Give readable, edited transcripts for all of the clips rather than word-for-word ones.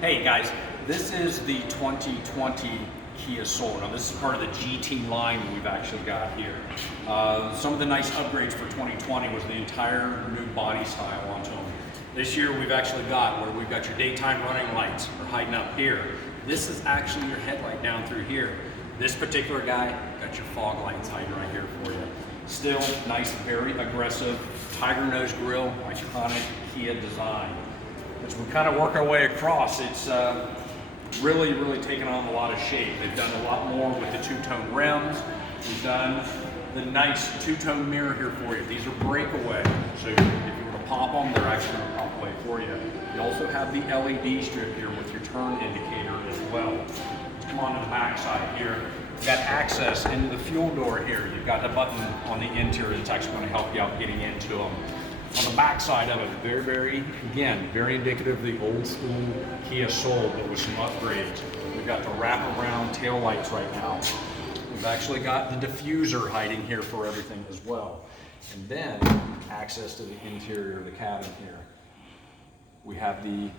Hey guys, this is the 2020 Kia Soul. Now this is part of the GT line we've actually got here. Some of the nice upgrades for 2020 was the entire new body style onto them. This year we've actually got where we've got your daytime running lights are hiding up here. This is actually your headlight down through here. This particular guy got your fog lights hiding right here for you. Still nice, very aggressive tiger nose grille, iconic Kia design. As we kind of work our way across, it's really taken on a lot of shape. They've done a lot more with the two-tone rims. We've done the nice two-tone mirror here for you. These are breakaway, so if you were to pop them, they're actually going to pop away for you. You also have the LED strip here with your turn indicator as well. Let's come on to the back side here. You've got access into the fuel door here. You've got the button on the interior that's actually going to help you out getting into them. On the back side of it, very indicative of the old school Kia Soul, but with some upgrades. We've got the wraparound tail lights right now. We've actually got the diffuser hiding here for everything as well. And then access to the interior of the cabin here. We have the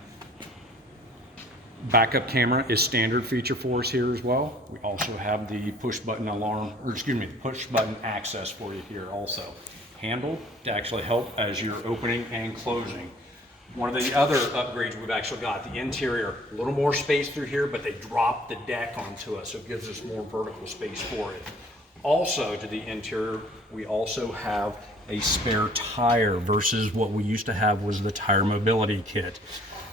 backup camera is standard feature for us here as well. We also have the push button alarm, or excuse me, push button access for you here also. Handle to actually help as you're opening and closing. One of the other upgrades we've actually got, the interior, a little more space through here, but they drop the deck onto us, so it gives us more vertical space for it. Also to the interior, we also have a spare tire versus what we used to have was the tire mobility kit.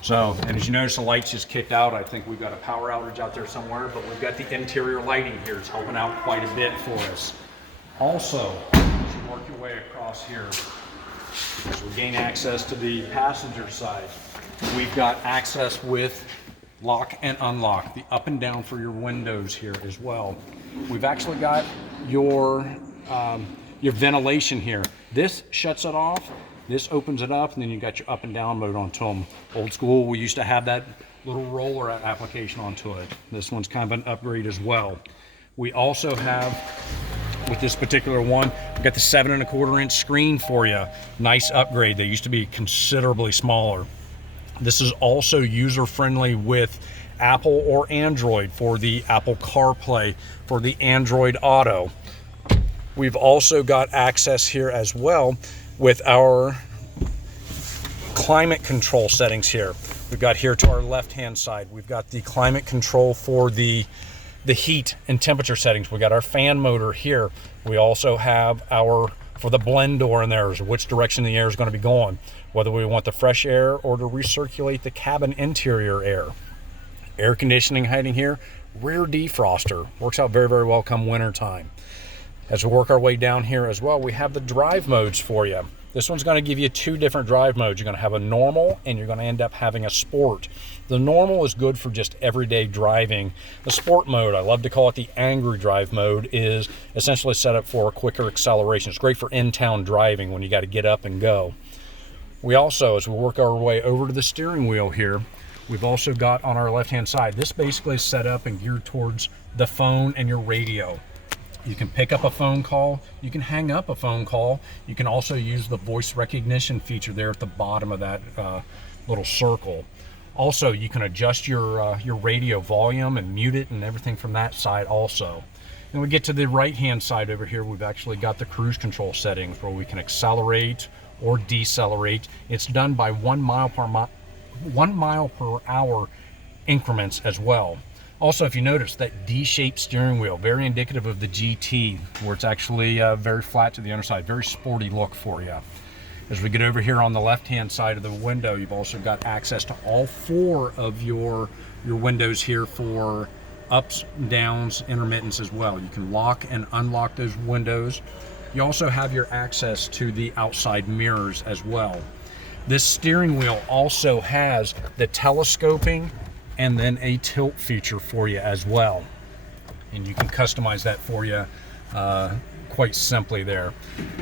So, and as you notice, the lights just kicked out. I think we've got a power outage out there somewhere, but we've got the interior lighting here. It's helping out quite a bit for us. Also, work your way across here as we gain access to the passenger side. We've got access with lock and unlock, the up and down for your windows here as well. We've actually got your ventilation here. This shuts it off, this opens it up, and then you've got your up and down mode onto them. Old school, we used to have that little roller application onto it. This one's kind of an upgrade as well. We also have, with this particular one, we've got the 7 1/4 inch screen for you. Nice upgrade. They used to be considerably smaller. This is also user friendly with Apple or Android for the Apple CarPlay, for the Android Auto. We've also got access here as well with our climate control settings here. We've got here to our left hand side, we've got the climate control for the heat and temperature settings. We got our fan motor here. We also have our, for the blend door in there, is which direction the air is going to be going, whether we want the fresh air or to recirculate the cabin interior air. Air conditioning hiding here, rear defroster, works out very well come winter time. As we work our way down here as well, we have the drive modes for you. This one's going to give you 2 different drive modes. You're going to have a normal and you're going to end up having a sport. The normal is good for just everyday driving. The sport mode, I love to call it the angry drive mode, is essentially set up for a quicker acceleration. It's great for in-town driving when you got to get up and go. We also, as we work our way over to the steering wheel here, we've also got on our left-hand side, this basically is set up and geared towards the phone and your radio. You can pick up a phone call, you can hang up a phone call, you can also use the voice recognition feature there at the bottom of that little circle. Also, you can adjust your radio volume and mute it and everything from that side also. And we get to the right-hand side over here, we've actually got the cruise control settings where we can accelerate or decelerate. It's done by 1 mile per hour increments as well. Also, if you notice that D-shaped steering wheel, very indicative of the GT, where it's actually very flat to the underside, very sporty look for you. As we get over here on the left-hand side of the window, you've also got access to all 4 of your windows here for ups, downs, intermittents as well. You can lock and unlock those windows. You also have your access to the outside mirrors as well. This steering wheel also has the telescoping and then a tilt feature for you as well. And you can customize that for you quite simply there.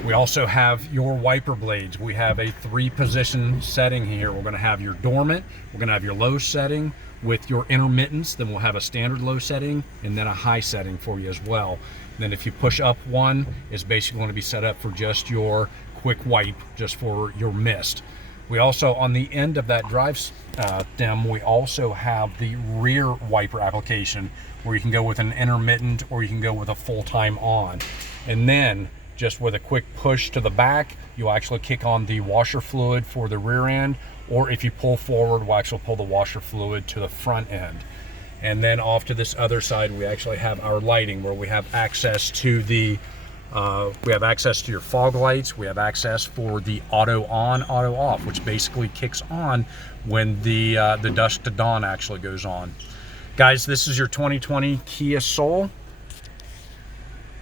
We also have your wiper blades. We have a 3-position setting here. We're gonna have your dormant, we're gonna have your low setting with your intermittents, then we'll have a standard low setting and then a high setting for you as well. And then if you push up one, it's basically gonna be set up for just your quick wipe, just for your mist. We also, on the end of that drive stem, we also have the rear wiper application where you can go with an intermittent or you can go with a full-time on. And then just with a quick push to the back, you'll actually kick on the washer fluid for the rear end, or if you pull forward, we'll actually pull the washer fluid to the front end. And then off to this other side, we actually have our lighting where we have access to the your fog lights. We have access for the auto on, auto off, which basically kicks on when the dusk to dawn actually goes on. Guys, this is your 2020 Kia Soul.